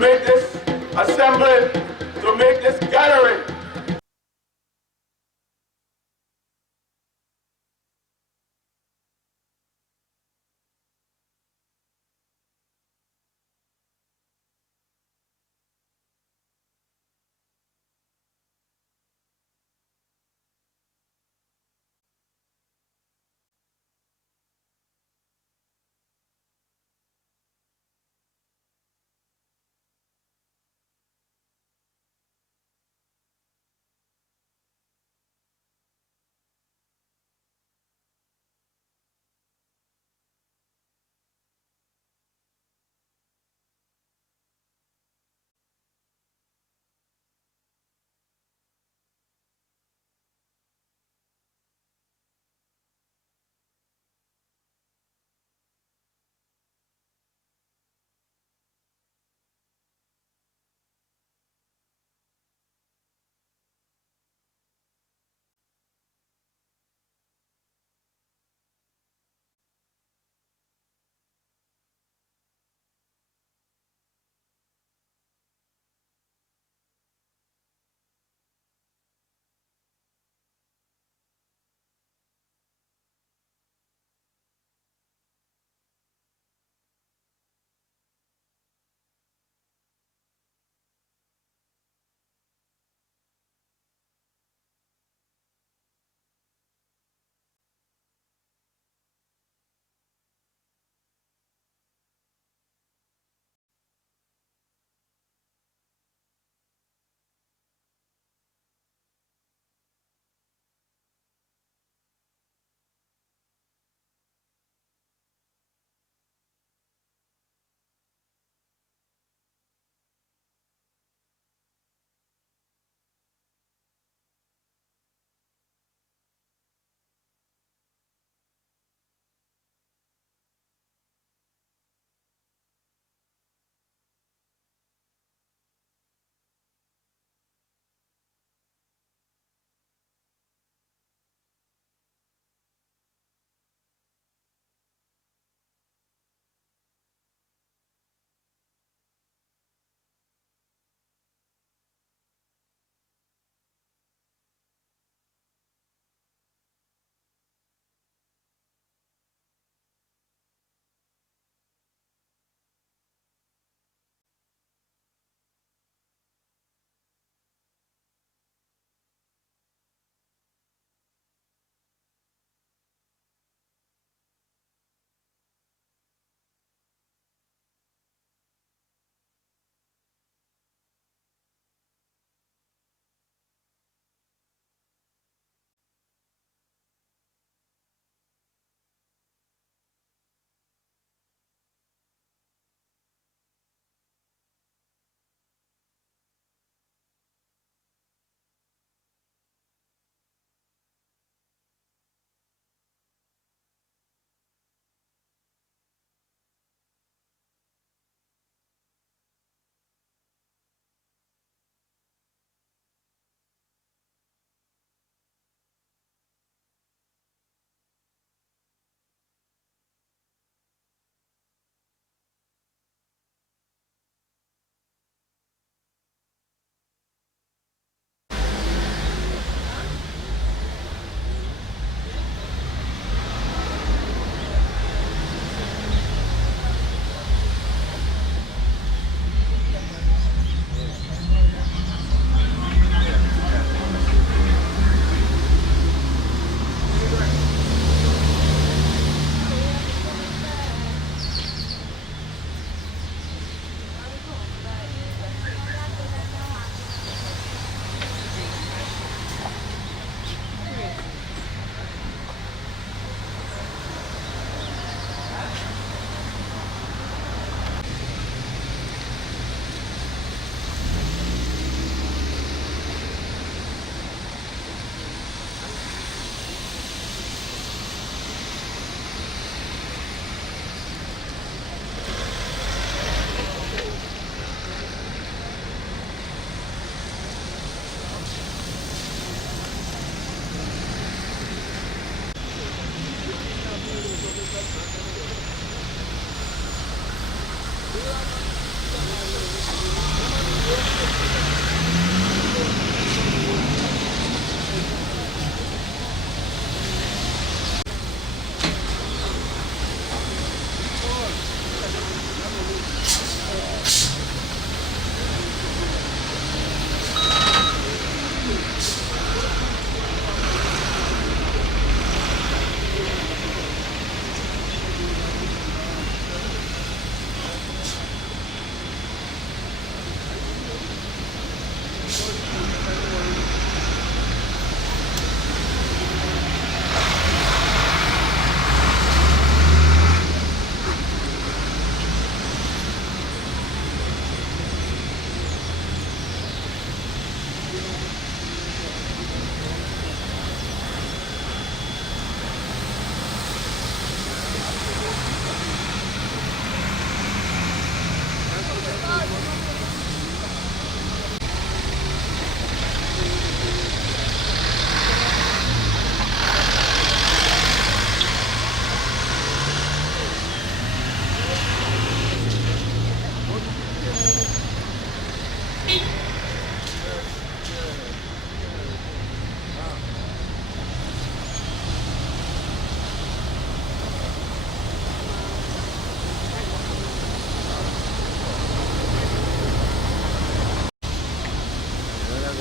make this assembly, to make this gathering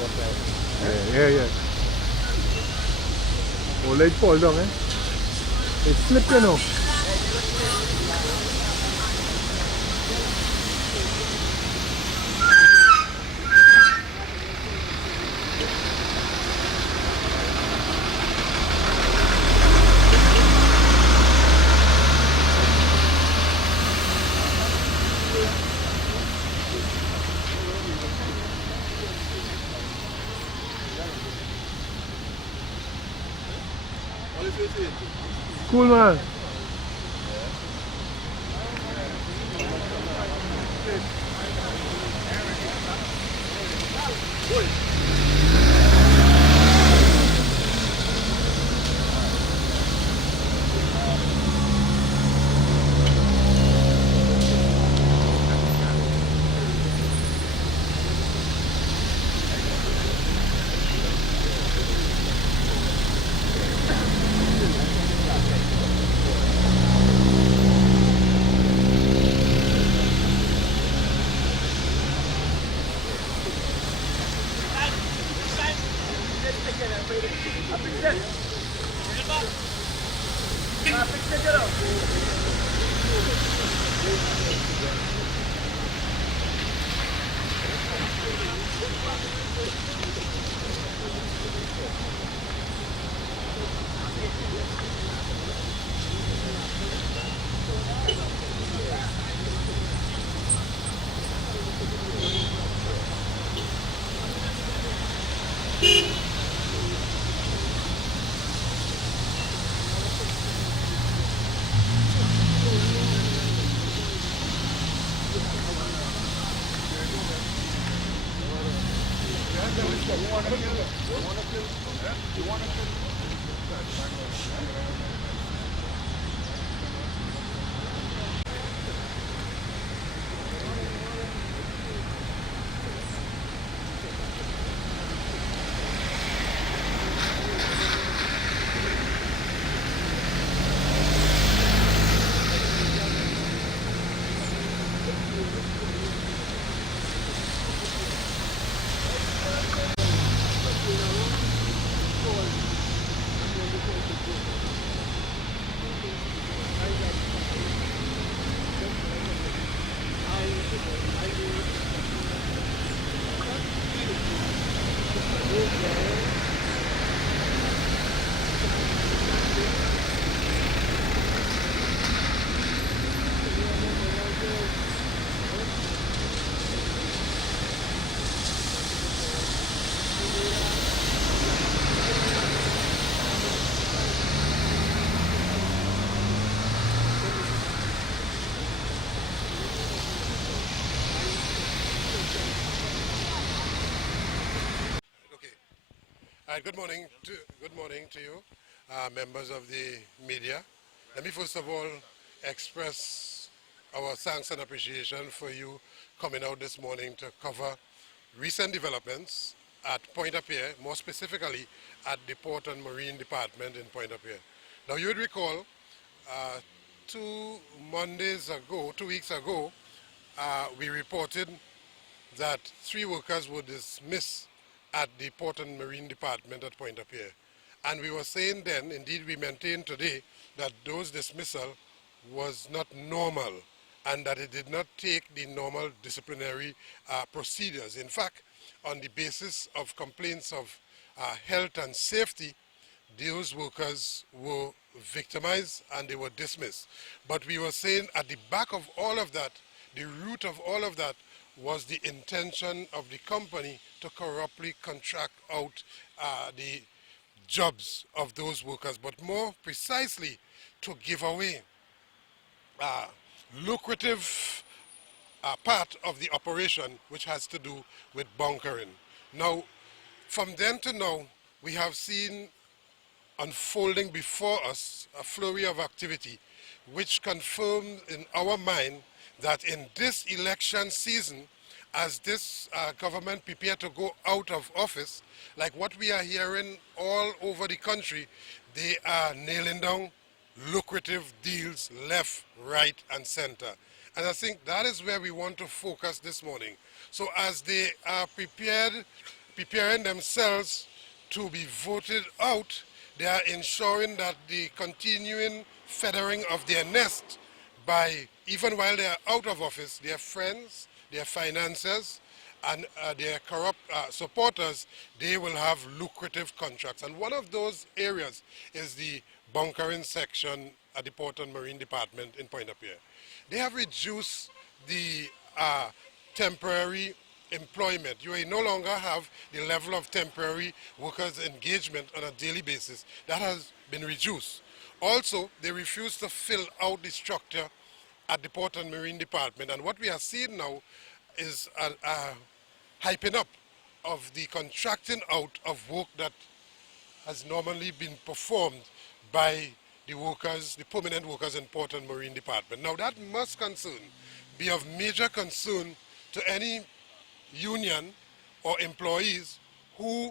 Yeah. Oh, let it fall down, eh? It slipped, you know. Cool, man. Good morning to you, members of the media. Let me first of all express our thanks and appreciation for you coming out this morning to cover recent developments at Pointe-a-Pierre, more specifically at the Port and Marine Department in Pointe-a-Pierre. Now you would recall 2 weeks ago, we reported that 3 workers were dismissed at the Port and Marine Department at Pointe-a-Pierre. And we were saying then, indeed we maintain today, that those dismissal was not normal and that it did not take the normal disciplinary procedures. In fact, on the basis of complaints of health and safety, those workers were victimized and they were dismissed. But we were saying at the back of all of that, the root of all of that was the intention of the company to corruptly contract out the jobs of those workers, but more precisely to give away lucrative part of the operation which has to do with bunkering. Now, from then to now, we have seen unfolding before us a flurry of activity which confirmed in our mind that in this election season, as this government prepare to go out of office, like what we are hearing all over the country, they are nailing down lucrative deals left, right, and center. And I think that is where we want to focus this morning. So as they are prepared preparing themselves to be voted out. They are ensuring that the continuing feathering of their nest by, even while they are out of office, their friends, their financiers, and their corrupt supporters, they will have lucrative contracts. And one of those areas is the bunkering section at the Port and Marine Department in Pointe-a-Pierre. They have reduced the temporary employment. You will no longer have the level of temporary workers' engagement on a daily basis. That has been reduced. Also, they refuse to fill out the structure at the Port and Marine Department. And what we are seeing now is a hyping up of the contracting out of work that has normally been performed by the workers, the permanent workers in Port and Marine Department. Now that must be of major concern to any union or employees who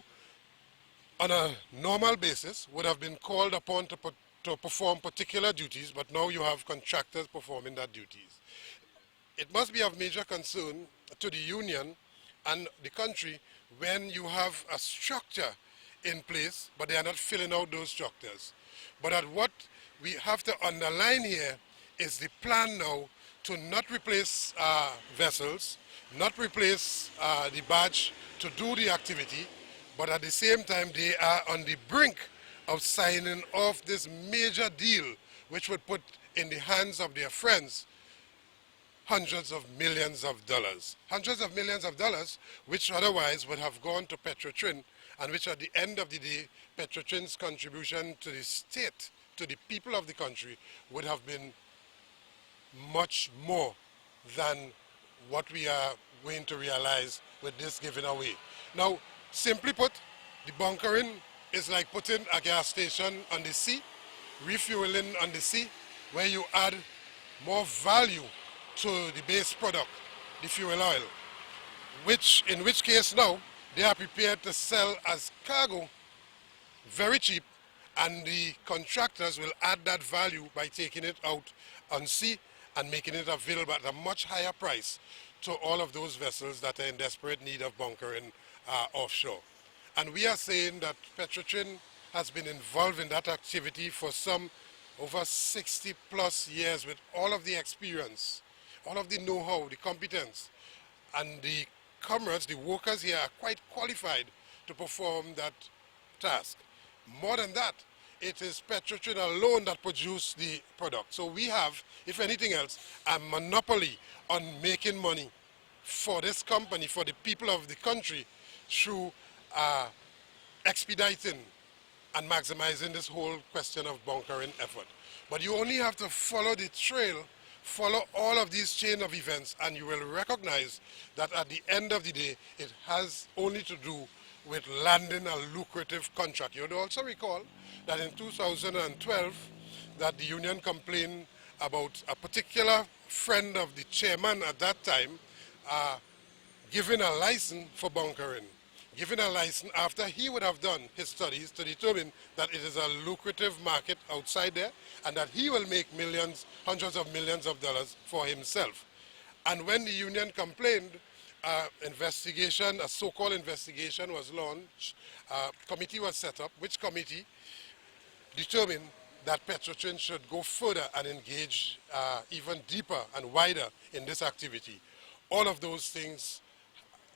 on a normal basis would have been called upon to perform particular duties, but now you have contractors performing that duties. It must be of major concern to the union and the country when you have a structure in place, but they are not filling out those structures. But at what we have to underline here is the plan now to not replace vessels, not replace the barge to do the activity, but at the same time they are on the brink of signing off this major deal which would put in the hands of their friends hundreds of millions of dollars. Hundreds of millions of dollars which otherwise would have gone to Petrotrin, and which at the end of the day, Petrotrin's contribution to the state, to the people of the country, would have been much more than what we are going to realize with this giving away. Now, simply put, the bunkering is like putting a gas station on the sea, refueling on the sea, where you add more value to the base product, the fuel oil, in which case now they are prepared to sell as cargo very cheap, and the contractors will add that value by taking it out on sea and making it available at a much higher price to all of those vessels that are in desperate need of bunkering offshore. And we are saying that Petrotrin has been involved in that activity for some over 60 plus years with all of the experience, all of the know-how, the competence, and the comrades, the workers here are quite qualified to perform that task. More than that, it is Petrotrin alone that produce the product. So we have, if anything else, a monopoly on making money for this company, for the people of the country, through expediting and maximizing this whole question of bunkering effort. But you only have to follow the trail, follow all of these chain of events, and you will recognize that at the end of the day, it has only to do with landing a lucrative contract. You would also recall that in 2012, that the union complained about a particular friend of the chairman at that time giving a license for bunkering, giving a license after he would have done his studies to determine that it is a lucrative market outside there and that he will make millions, hundreds of millions of dollars for himself. And when the union complained, investigation, a so-called investigation was launched, a committee was set up, which committee determined that Petrotrin should go further and engage even deeper and wider in this activity. All of those things,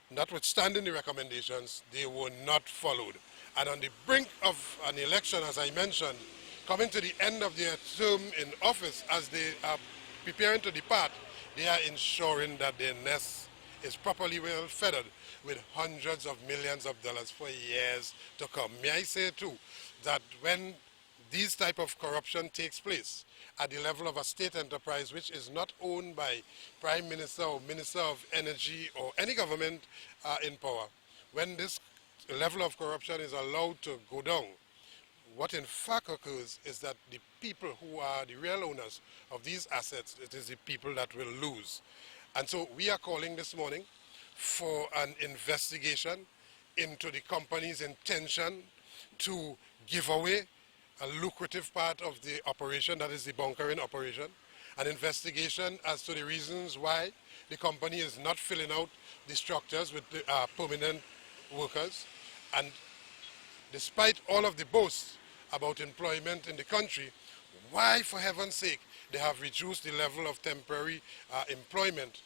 notwithstanding the recommendations, they were not followed. And on the brink of an election, as I mentioned, coming to the end of their term in office, as they are preparing to depart, they are ensuring that their nest is properly well feathered with hundreds of millions of dollars for years to come. May I say too, that when these type of corruption takes place at the level of a state enterprise which is not owned by Prime Minister or Minister of Energy or any government in power, when this level of corruption is allowed to go down, what in fact occurs is that the people who are the real owners of these assets, it is the people that will lose. And so we are calling this morning for an investigation into the company's intention to give away a lucrative part of the operation, that is the bunkering operation, an investigation as to the reasons why the company is not filling out the structures with the permanent workers, and despite all of the boasts about employment in the country, why, for heaven's sake, they have reduced the level of temporary employment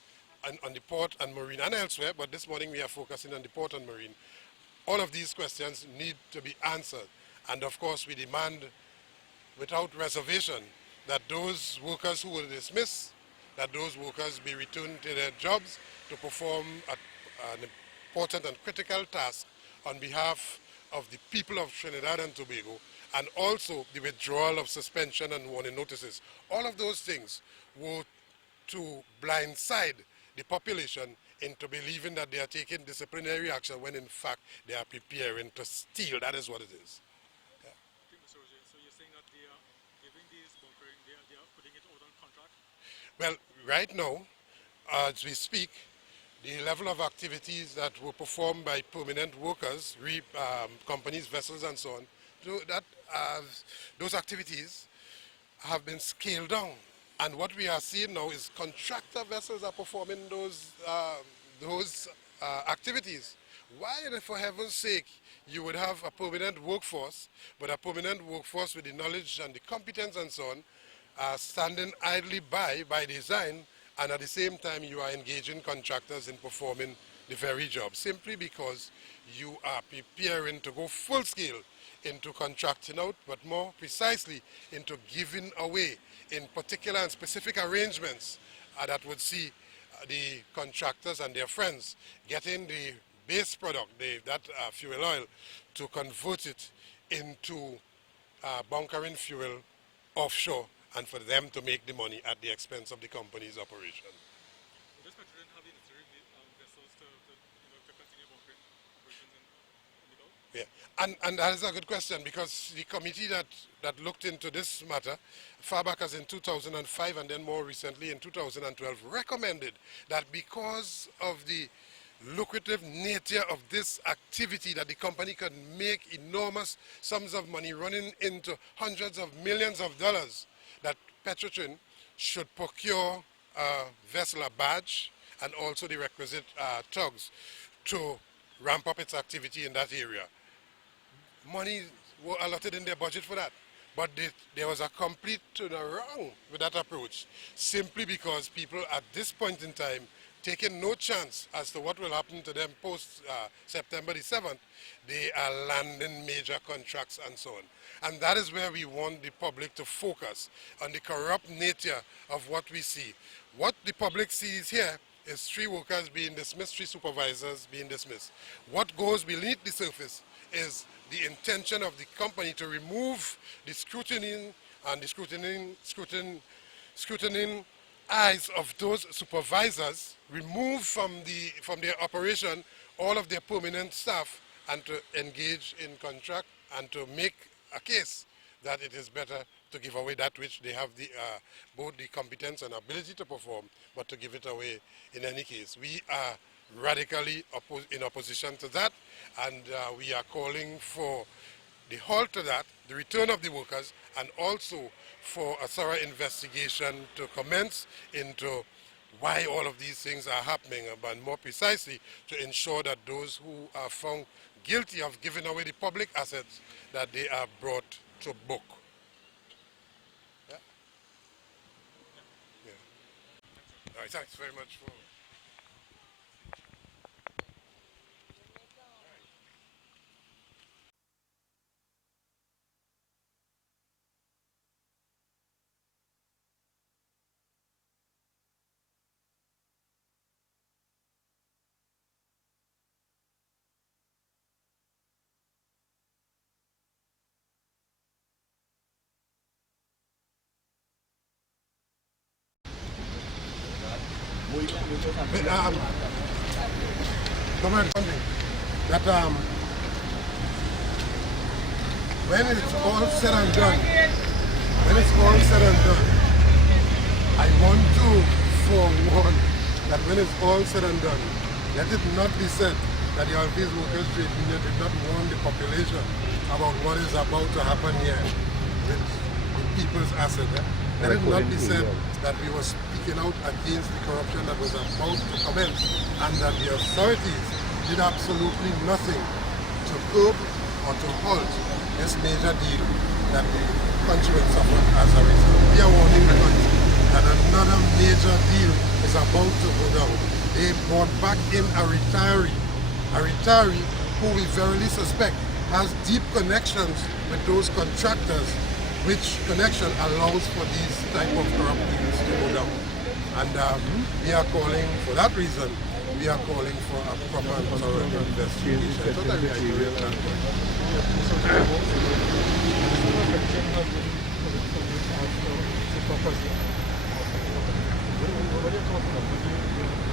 on the port and marine and elsewhere, but this morning we are focusing on the port and marine. All of these questions need to be answered, and of course we demand without reservation that those workers who were dismissed, that those workers be returned to their jobs to perform an important and critical task on behalf of the people of Trinidad and Tobago, and also the withdrawal of suspension and warning notices. All of those things were to blindside the population into believing that they are taking disciplinary action when in fact they are preparing to steal. That is what it is. Okay, Mr. Roget, so you're saying that they are giving these bunkering, they are putting it out on contract? Well, right now, as we speak, the level of activities that were performed by permanent workers, companies, vessels and so on, those activities have been scaled down. And what we are seeing now is contractor vessels are performing those activities. Why, for heaven's sake, you would have a permanent workforce, but a permanent workforce with the knowledge and the competence and so on, standing idly by design, and at the same time you are engaging contractors in performing the very job, simply because you are preparing to go full scale into contracting out, but more precisely into giving away in particular and specific arrangements that would see the contractors and their friends getting the base product, that fuel oil, to convert it into bunkering fuel offshore, and for them to make the money at the expense of the company's operation. Will this country then have the necessary vessels to continue bunkering operations in the Gulf? Yeah, and that is a good question, because the committee that looked into this matter, far back as in 2005 and then more recently in 2012, recommended that because of the lucrative nature of this activity, that the company could make enormous sums of money running into hundreds of millions of dollars, that Petrotrin should procure a vessel, a badge, and also the requisite tugs to ramp up its activity in that area. Money were allotted in their budget for that, but there was a complete turnaround with that approach, simply because people at this point in time, taking no chance as to what will happen to them post September the 7th, they are landing major contracts and so on. And that is where we want the public to focus on the corrupt nature of what we see. What the public sees here is 3 workers being dismissed, 3 supervisors being dismissed. What goes beneath the surface is the intention of the company to remove the scrutiny and the scrutiny eyes of those supervisors, remove from their operation all of their permanent staff, and to engage in contract and to make a case that it is better to give away that which they have both the competence and ability to perform, but to give it away in any case. We are radically in opposition to that, and we are calling for the halt to that, the return of the workers, and also for a thorough investigation to commence into why all of these things are happening, but more precisely to ensure that those who are found guilty of giving away the public assets, that they are brought to book. Yeah? Yeah. All right, thanks very much for... Comrade, that when it's all said and done, I want to forewarn that when it's all said and done, let it not be said that the Oilfields Workers Trade Union did not warn the population about what is about to happen here with the people's assets. Let it not be said that we were speaking out against the corruption that was about to commence, and that the authorities did absolutely nothing to curb or to halt this major deal that the country will suffer as a result. We are warning the country that another major deal is about to go down. They brought back in a retiree who we verily suspect has deep connections with those contractors, which connection allows for these type of corrupt deals to go down. And we are calling, for that reason, we are calling for a proper and thorough investigation. I totally agree with that point.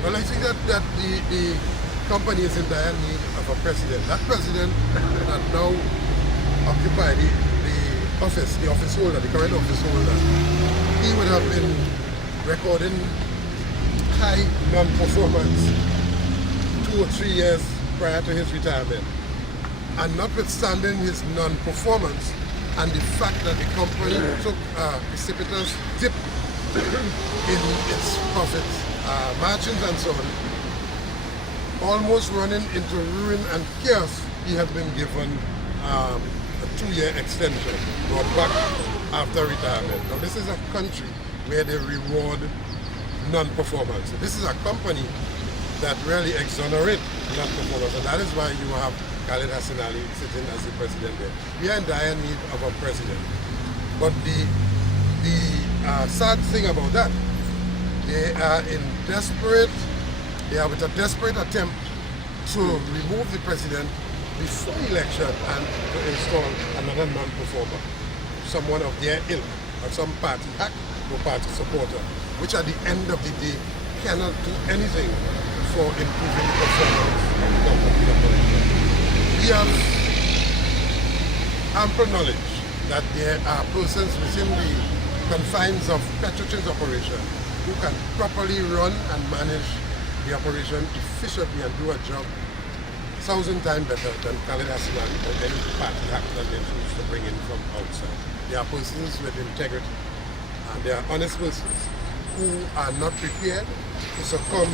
Well, I think that the company is in dire need of a president. That president that now occupy the office holder, the current office holder, he would have been recording high non-performance 2 or 3 years prior to his retirement. And notwithstanding his non-performance and the fact that the company took a precipitous dip in its profits, margins and so on, almost running into ruin and chaos, he has been given a 2-year extension, brought back after retirement. Now this is a country where they reward non-performance. So this is a company that really exonerates non-performance, and that is why you have Khalid Hassan Ali sitting as the president there. We are in dire need of a president. But the sad thing about that, they are with a desperate attempt to remove the president before election and to install another non-performer, someone of their ilk, or some party hack or party supporter, which at the end of the day cannot do anything for improving the performance of the company. We have ample knowledge that there are persons within the confines of Petrotrin's operation who can properly run and manage the operation efficiently and do a job 1,000 times better than Khalid Hassan Ali or any party hack that they choose to bring in from outside. They are persons with integrity, and they are honest persons who are not prepared to succumb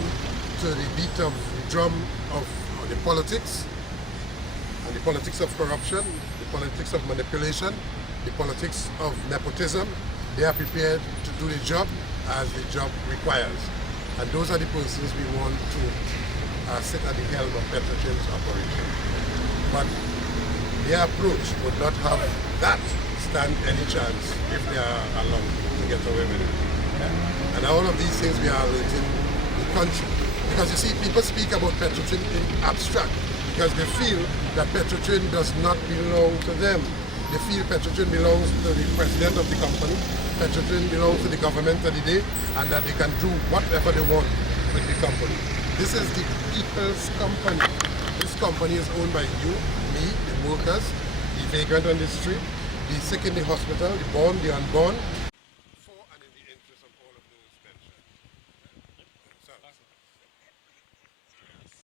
to the beat of the drum of the politics, and the politics of corruption, the politics of manipulation, the politics of nepotism. They are prepared to do the job as the job requires. And those are the persons we want to sit at the helm of Petrotrin's operation. But their approach would not have that stand any chance if they are allowed to get away with it. Yeah. And all of these things we are alerting the country. Because you see, people speak about Petrotrin in abstract because they feel that Petrotrin does not belong to them. They feel Petrotrin belongs to the president of the company, Petrotrin belongs to the government of the day, and that they can do whatever they want with the company. This is the people's company. This company is owned by you, me, the workers, the vagrant on the street, the sick in the hospital, the born, the unborn,